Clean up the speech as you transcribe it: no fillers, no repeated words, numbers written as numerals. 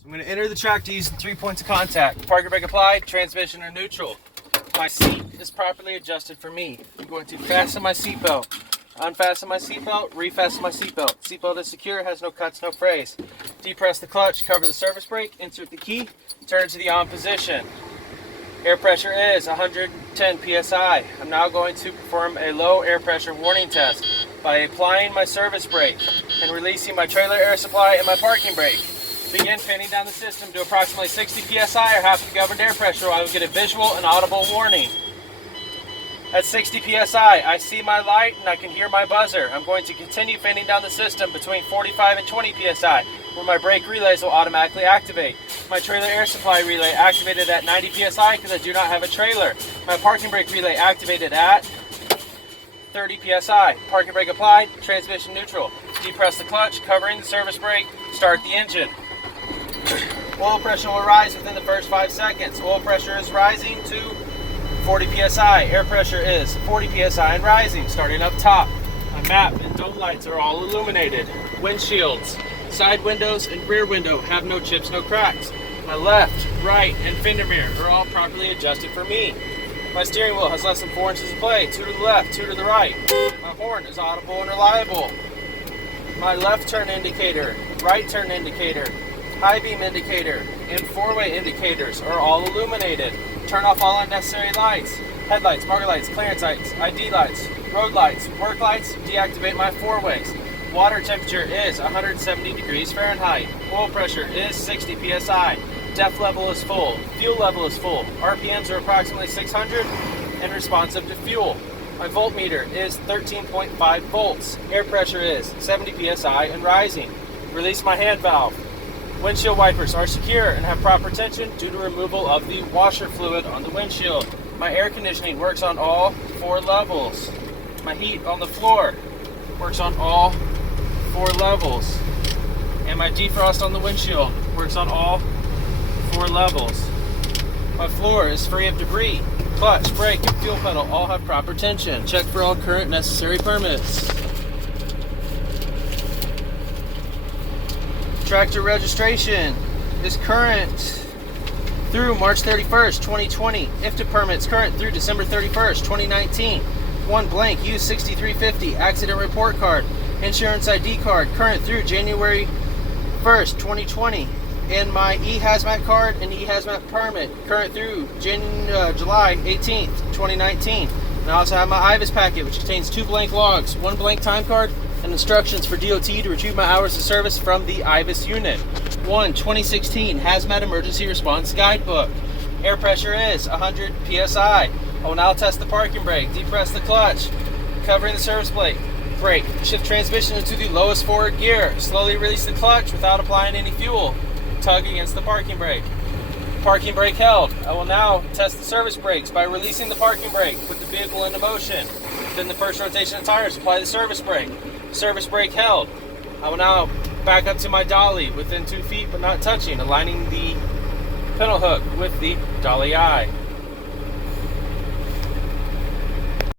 So I'm going to enter the track to use the 3 points of contact. Parking brake applied, transmission are neutral. My seat is properly adjusted for me. I'm going to fasten my seatbelt. Unfasten my seatbelt, refasten my seatbelt. Seatbelt is secure, has no cuts, no frays. Depress the clutch, cover the service brake, insert the key, turn to the on position. Air pressure is 110 psi. I'm now going to perform a low air pressure warning test by applying my service brake and releasing my trailer air supply and my parking brake. Begin fanning down the system to approximately 60 psi or half the governed air pressure, or I will get a visual and audible warning. At 60 psi, I see my light and I can hear my buzzer. I'm going to continue fanning down the system between 45 and 20 psi, where my brake relays will automatically activate. My trailer air supply relay activated at 90 psi because I do not have a trailer. My parking brake relay activated at 30 psi. Parking brake applied, transmission neutral. Depress the clutch, covering the service brake, start the engine. Oil pressure will rise within the first 5 seconds. Oil pressure is rising to 40 psi. Air pressure is 40 psi and rising. Starting up top, my map and dome lights are all illuminated. Windshields, side windows, and rear window have no chips, no cracks. My left, right, and fender mirror are all properly adjusted for me. My steering wheel has less than 4 inches of play. 2 to the left, 2 to the right. My horn is audible and reliable. My left turn indicator, right turn indicator, high beam indicator, and four-way indicators are all illuminated. Turn off all unnecessary lights. Headlights, marker lights, clearance lights, ID lights, road lights, work lights, deactivate my four-ways. Water temperature is 170 degrees Fahrenheit. Oil pressure is 60 psi. DEF level is full. Fuel level is full. RPMs are approximately 600 and responsive to fuel. My voltmeter is 13.5 volts. Air pressure is 70 psi and rising. Release my hand valve. Windshield wipers are secure and have proper tension due to removal of the washer fluid on the windshield. My air conditioning works on all 4 levels. My heat on the floor works on all 4 levels. And my defrost on the windshield works on all 4 levels. My floor is free of debris. Clutch, brake, and fuel pedal all have proper tension. Check for all current necessary permits. Tractor registration is current through March 31st, 2020. IFTA permits current through December 31st, 2019. One blank U6350 accident report card. Insurance ID card current through January 1st, 2020. And my e-hazmat card and e-hazmat permit current through July 18th, 2019. And I also have my IVAS packet, which contains 2 blank logs, 1 blank time card, and instructions for DOT to retrieve my hours of service from the IVAS unit. 1 2016 Hazmat Emergency Response Guidebook. Air pressure is 100 psi. I will now test the parking brake. Depress the clutch, covering the service brake. Shift transmission into the lowest forward gear. Slowly release the clutch without applying any fuel. Tug against the parking brake. Parking brake held. I will now test the service brakes by releasing the parking brake with the vehicle into motion. Then the first rotation of tires, apply the service brake. Service brake held. I will now back up to my dolly within 2 feet but not touching, aligning the pedal hook with the dolly eye.